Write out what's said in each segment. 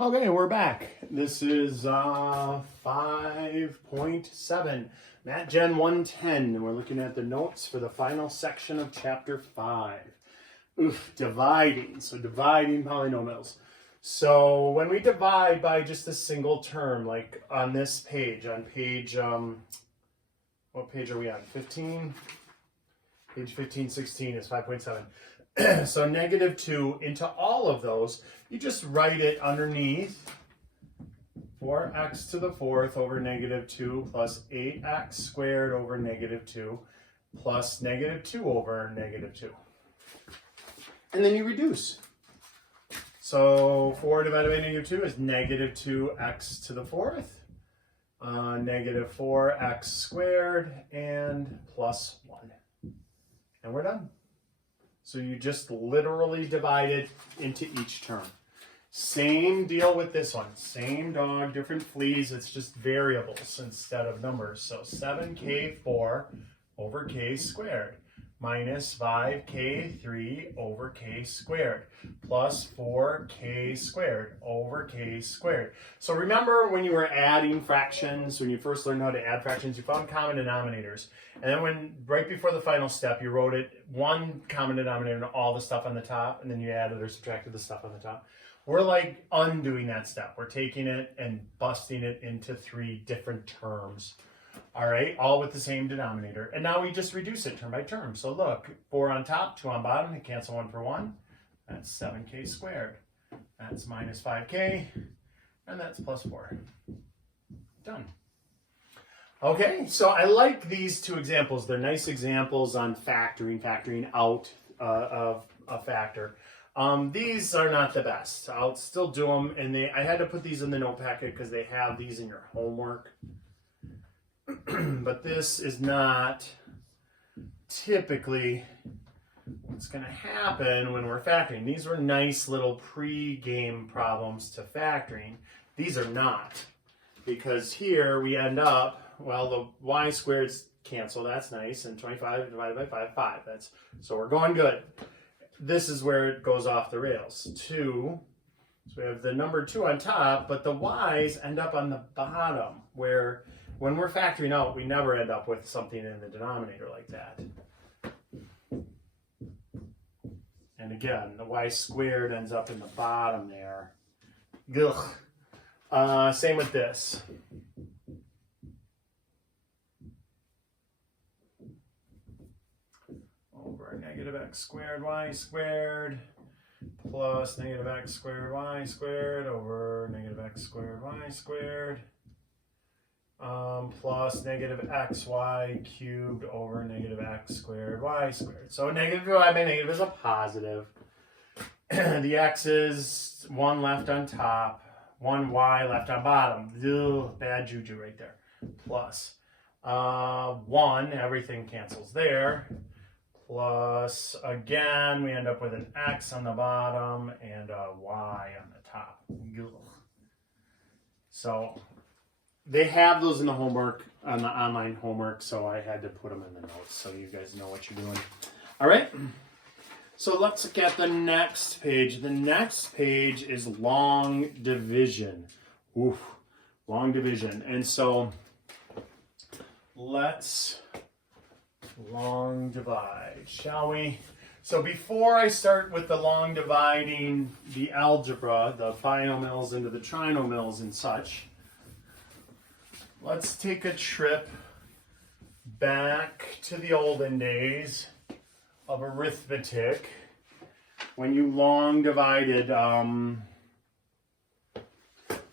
Okay, we're back. This is 5.7, Matgen110, and we're looking at the notes for the final section of Chapter 5. Dividing. So dividing polynomials. So when we divide by just a single term, like on this page, on page, what page are we on? 15? Page 15, 16 is 5.7. So negative 2 into all of those, you just write it underneath 4x to the fourth over negative 2 plus 8x squared over negative 2 plus negative 2 over negative 2. And then you reduce. So 4 divided by negative 2 is negative 2x to the fourth, negative 4x squared, and plus 1. And we're done. So you just literally divide it into each term. Same deal with this one. Same dog, different fleas. It's just variables instead of numbers. So 7k4 over k squared minus 5k3 over k squared plus 4k squared over k squared. So remember when you were adding fractions, when you first learned how to add fractions, you found common denominators. And then right before the final step, you wrote it one common denominator and all the stuff on the top, and then you added or subtracted the stuff on the top. We're like undoing that step. We're taking it and busting it into 3 different terms. All right, all with the same denominator. And now we just reduce it term by term. So look, 4 on top, 2 on bottom, you cancel 1 for 1. That's 7k squared. That's minus 5k, and that's plus 4. Done. Okay, so I like these 2 examples. They're nice examples on factoring out of a factor. These are not the best. I'll still do them, and I had to put these in the note packet because they have these in your homework. But this is not typically what's going to happen when we're factoring. These were nice little pre-game problems to factoring. These are not, because here we end up, well, the y squareds cancel, that's nice, and 25 divided by 5, 5. So we're going good. This is where it goes off the rails. 2, so we have the number 2 on top, but the y's end up on the bottom, where when we're factoring out, we never end up with something in the denominator like that. And again, the y squared ends up in the bottom there. Ugh. Same with this. Over negative x squared y squared plus negative x squared y squared over negative x squared y squared. Plus negative xy cubed over negative x squared y squared. So negative divided by negative is a positive. The x is 1 left on top, 1 y left on bottom. Ugh, bad juju right there. Plus 1, everything cancels there. Plus, again, we end up with an x on the bottom and a y on the top. Ugh. So they have those in the homework, on the online homework, so I had to put them in the notes so you guys know what you're doing. All right, so let's look at the next page. The next page is long division. Oof, long division. And so let's long divide, shall we? So before I start with the long dividing, the algebra, the binomials into the trinomials and such, let's take a trip back to the olden days of arithmetic when you long divided.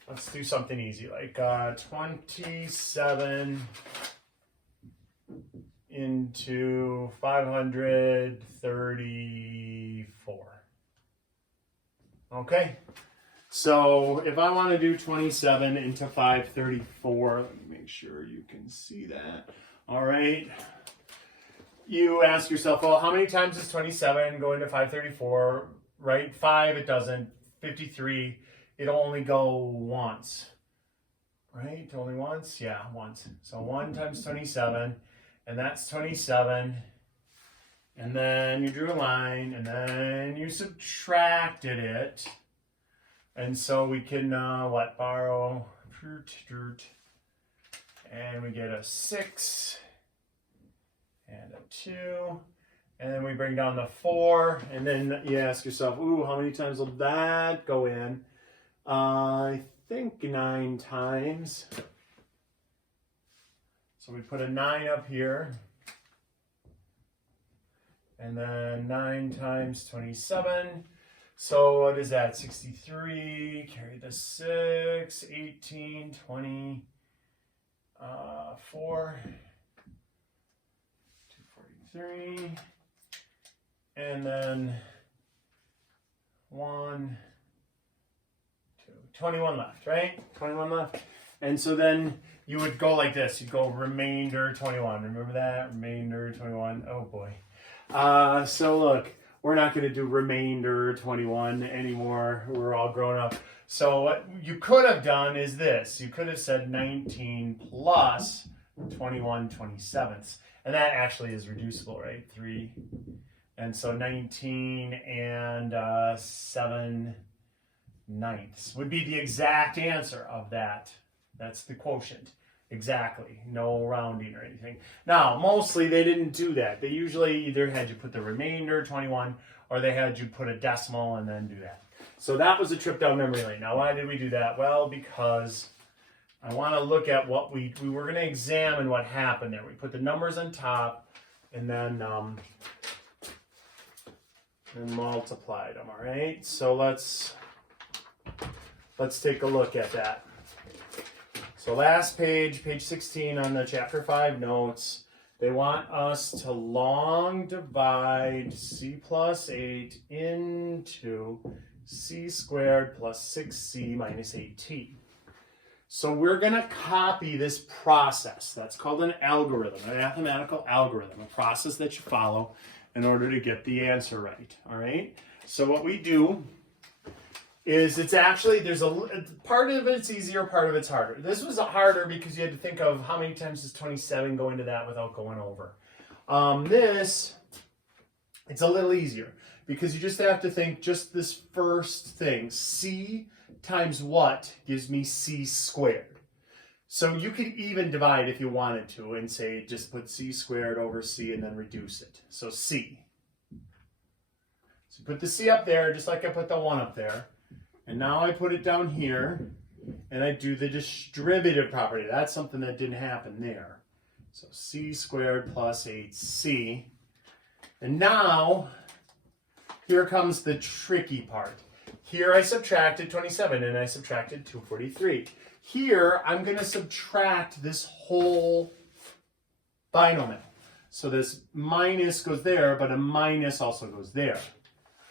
Let's do something easy, like 27 into 534. Okay. So if I want to do 27 into 534, let me make sure you can see that. All right. You ask yourself, well, how many times does 27 go into 534? Right? 5, it doesn't. 53, it'll only go once. Right? Only once? Yeah, once. So 1 times 27, and that's 27. And then you drew a line, and then you subtracted it. And so we can, borrow, and we get a 6 and a 2. And then we bring down the 4, and then you ask yourself, ooh, how many times will that go in? I think 9 times. So we put a 9 up here. And then 9 times 27. So what is that? 63, carry the 6, 18, 20, 4, 243. And then 1, 2, 21 left, right? 21 left. And so then you would go like this. You'd go remainder 21. Remember that? Remainder 21. Oh boy. So look, we're not going to do remainder 21 anymore. We're all grown up. So what you could have done is this. You could have said 19 plus 21 27ths. And that actually is reducible, right? 3. And so 19 and 7/9 would be the exact answer of that. That's the quotient. Exactly. No rounding or anything. Now, mostly they didn't do that. They usually either had you put the remainder 21 or they had you put a decimal and then do that. So that was a trip down memory lane. Now, why did we do that? Well, because I want to look at what we were going to examine what happened there. We put the numbers on top and then multiplied them, all right? So let's take a look at that. So last page, page 16 on the chapter 5 notes, they want us to long divide c plus 8 into c squared plus 6c minus 8t. So we're going to copy this process. That's called an algorithm, a mathematical algorithm, a process that you follow in order to get the answer right, all right? So what we do is it's actually, there's a part of it's easier, part of it's harder. This was harder because you had to think of how many times does 27 go into that without going over. It's a little easier because you just have to think just this first thing. C times what gives me c squared. So you could even divide if you wanted to and say just put c squared over c and then reduce it. So c. So put the c up there just like I put the 1 up there. And now I put it down here and I do the distributive property. That's something that didn't happen there. So c squared plus 8c. And now here comes the tricky part. Here I subtracted 27 and I subtracted 243. Here I'm going to subtract this whole binomial. So this minus goes there, but a minus also goes there.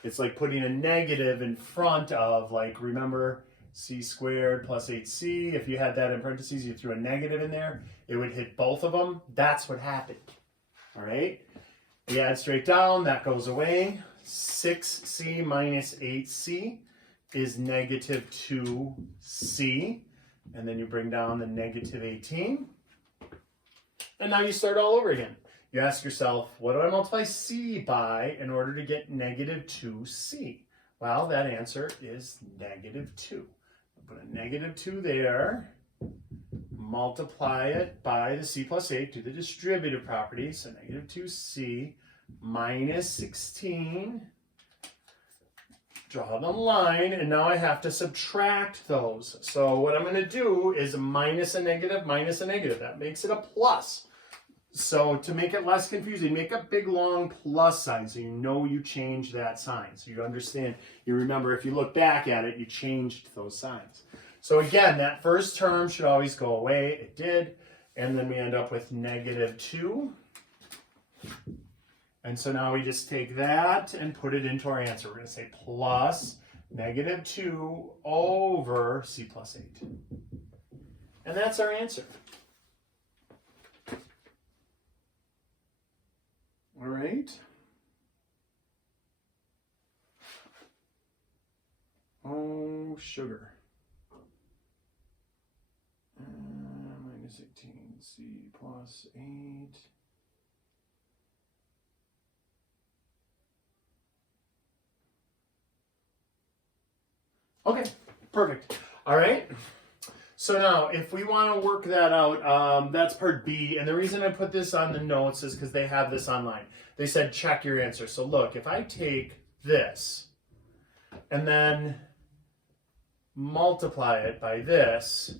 It's like putting a negative in front of, like, remember c squared plus 8c. If you had that in parentheses, you threw a negative in there, it would hit both of them. That's what happened. All right? We add straight down, that goes away. 6c minus 8c is negative 2c. And then you bring down the negative 18. And now you start all over again. You ask yourself, what do I multiply c by in order to get negative 2c? Well, that answer is negative 2. Put a negative 2 there. Multiply it by the c plus 8, do the distributive property. So negative 2c minus 16. Draw the line, and now I have to subtract those. So what I'm going to do is a minus a negative. That makes it a plus. So to make it less confusing, make a big long plus sign so you know you changed that sign. So you understand, you remember if you look back at it, you changed those signs. So again, that first term should always go away. It did. And then we end up with negative 2. And so now we just take that and put it into our answer. We're going to say plus negative 2 over c plus 8. And that's our answer. All right. Oh, sugar. Minus 18c plus 8. Okay, Perfect. All right. So now, if we want to work that out, that's part B. And the reason I put this on the notes is because they have this online. They said check your answer. So look, if I take this and then multiply it by this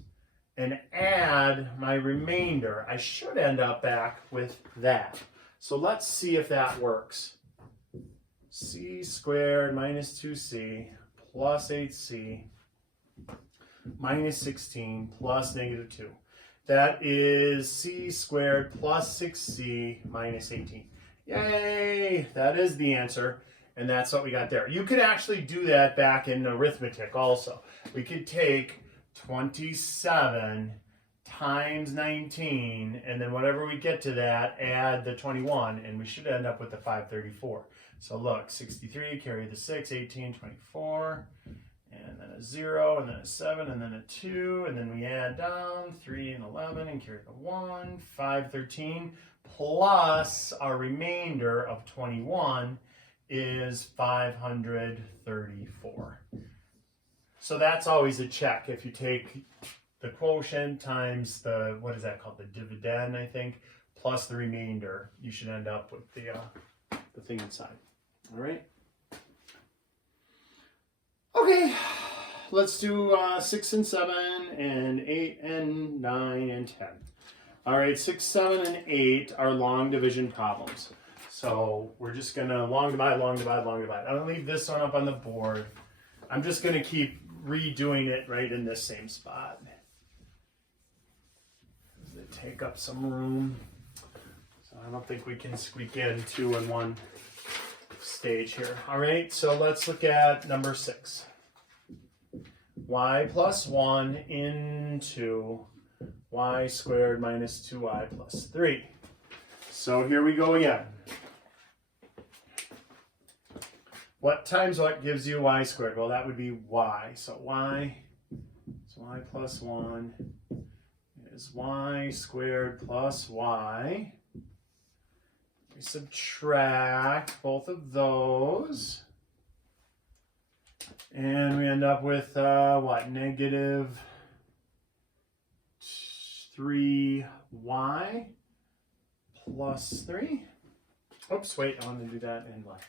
and add my remainder, I should end up back with that. So let's see if that works. C squared minus 2c plus 8c minus 16 plus negative 2. That is c squared plus 6c minus 18. Yay! That is the answer, and that's what we got there. You could actually do that back in arithmetic also. We could take 27 times 19, and then whatever we get to that, add the 21, and we should end up with the 534. So look, 63, carry the 6, 18, 24, and then a 0, and then a 7, and then a 2, and then we add down 3 and 11, and carry the 1, 513, plus our remainder of 21 is 534. So that's always a check. If you take the quotient times the, what is that called, the dividend, I think, plus the remainder, you should end up with the thing inside. All right. Okay, let's do 6 and 7 and 8 and 9 and 10. All right, 6, 7, and 8 are long division problems. So we're just going to long divide, long divide, long divide. I'm going to leave this one up on the board. I'm just going to keep redoing it right in this same spot. They take up some room. So I don't think we can squeak in 2 in one stage here. All right, so let's look at number 6. Y plus 1 into y squared minus 2y plus 3. So here we go again. What times what gives you y squared? Well, that would be y. So y plus 1 is y squared plus y. We subtract both of those. And we end up with, what, negative 3y plus 3. Oops, wait, I want to do that in black.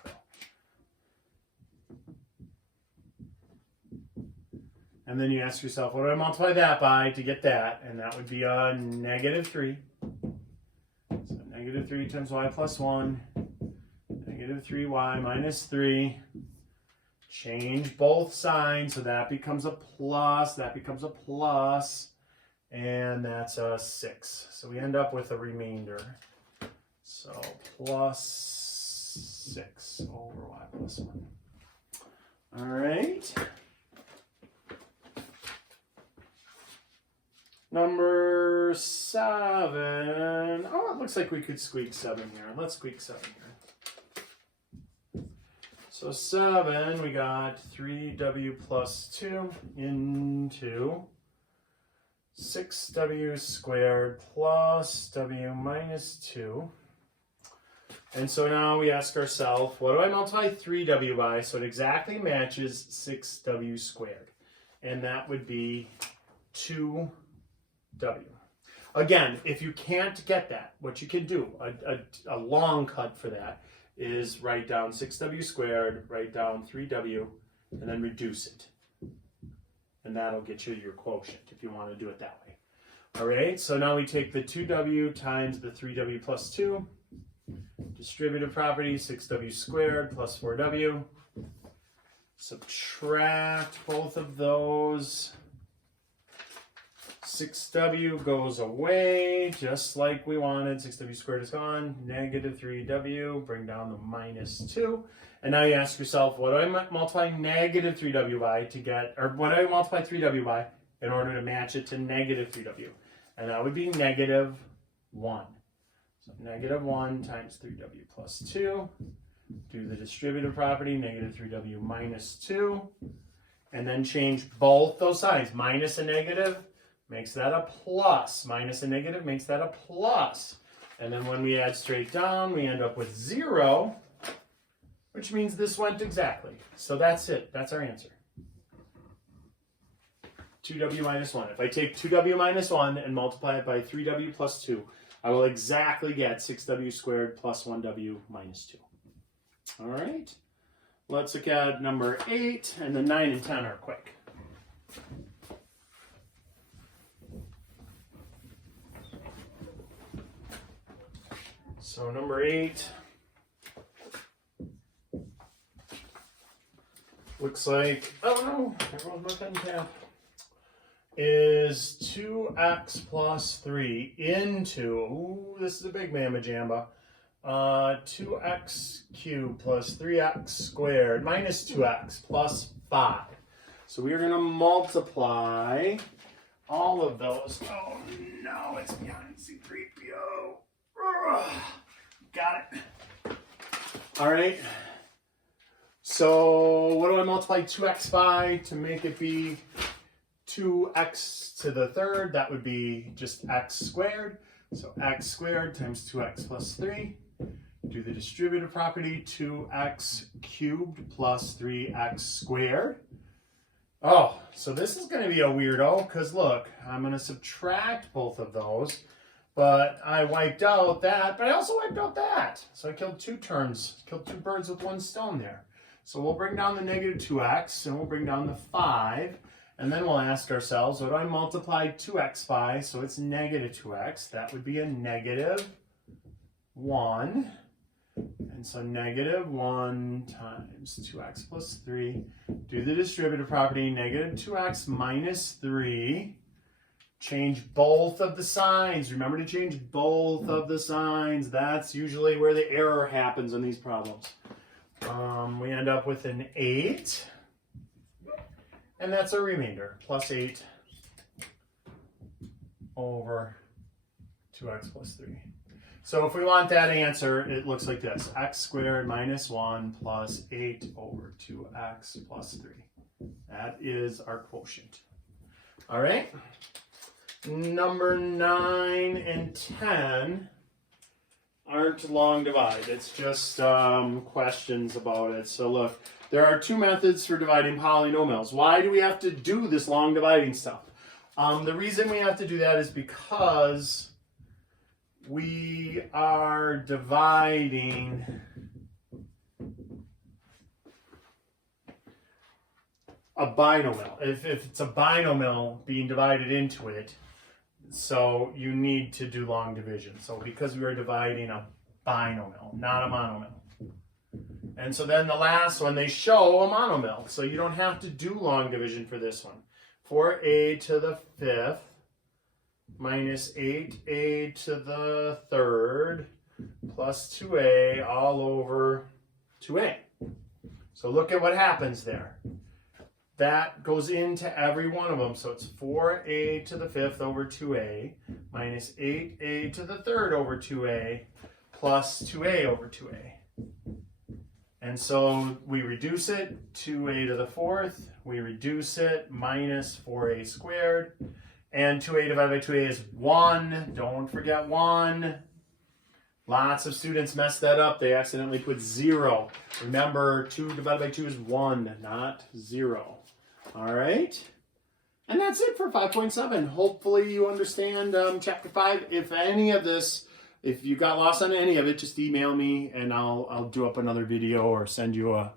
And then you ask yourself, what do I multiply that by to get that? And that would be negative 3. So negative 3 times y plus 1, negative 3y minus 3. Change both signs, so that becomes a plus, that becomes a plus, and that's a 6. So we end up with a remainder. So plus 6 over y plus 1. All right. Number 7. Oh, it looks like we could squeak 7 here. Let's squeak 7 here. So 7, we got 3w plus 2 into 6w squared plus w minus 2. And so now we ask ourselves, what do I multiply 3w by so it exactly matches 6w squared? And that would be 2w. Again, if you can't get that, what you can do, a long cut for that, is write down 6w squared, write down 3w, and then reduce it. And that'll get you your quotient if you want to do it that way. All right, so now we take the 2w times the 3w plus 2, distributive property, 6w squared plus 4w, subtract both of those. 6w goes away, just like we wanted. 6w squared is gone. Negative 3w, bring down the minus 2. And now you ask yourself, what do I multiply negative 3w by to get, or what do I multiply 3w by in order to match it to negative 3w? And that would be negative 1. So negative 1 times 3w plus 2. Do the distributive property, negative 3w minus 2. And then change both those signs. Minus and negative makes that a plus. Minus a negative makes that a plus. And then when we add straight down, we end up with 0, which means this went exactly. So that's it. That's our answer. 2w minus 1. If I take 2w minus 1 and multiply it by 3w plus 2, I will exactly get 6w squared plus 1w minus 2. All right. Let's look at number 8, and then 9 and 10 are quick. So number 8 looks like, oh no, there goes my pen cap, is 2x plus 3 into, ooh, this is a big mamma jamba, 2x cubed plus 3x squared minus 2x plus 5. So we are going to multiply all of those. Oh no, it's behind C3PO. Got it. All right. So what do I multiply 2x by to make it be 2x to the third? That would be just x squared. So x squared times 2x plus 3. Do the distributive property, 2x cubed plus 3x squared. Oh, so this is going to be a weirdo because look, I'm going to subtract both of those. But I wiped out that, but I also wiped out that. So I killed two terms, killed two birds with one stone there. So we'll bring down the negative 2x, and we'll bring down the 5. And then we'll ask ourselves, what do I multiply 2x by? So it's negative 2x. That would be a negative 1. And so negative 1 times 2x plus 3. Do the distributive property, negative 2x minus 3. Change both of the signs. Remember to change both of the signs. That's usually where the error happens in these problems. We end up with an 8. And that's a remainder, plus 8 over 2x plus 3. So if we want that answer, it looks like this. X squared minus 1 plus 8 over 2x plus 3. That is our quotient. All right. Number 9 and 10 aren't long divide. It's just questions about it. So look, there are two methods for dividing polynomials. Why do we have to do this long dividing stuff? The reason we have to do that is because we are dividing a binomial. If it's a binomial being divided into it, so you need to do long division. So because we are dividing a binomial, not a monomial. And so then the last one, they show a monomial. So you don't have to do long division for this one. 4a to the 5th minus 8a to the 3rd plus 2a all over 2a. So look at what happens there. That goes into every one of them. So it's 4a to the 5th over 2a minus 8a to the 3rd over 2a plus 2a over 2a. And so we reduce it, 2a to the 4th. We reduce it, minus 4a squared. And 2a divided by 2a is 1. Don't forget 1. Lots of students mess that up. They accidentally put 0. Remember, 2 divided by 2 is 1, not 0. All right. And that's it for 5.7. Hopefully you understand Chapter 5. If any of this, if you got lost on any of it, just email me and I'll do up another video or send you a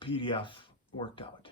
PDF worked out.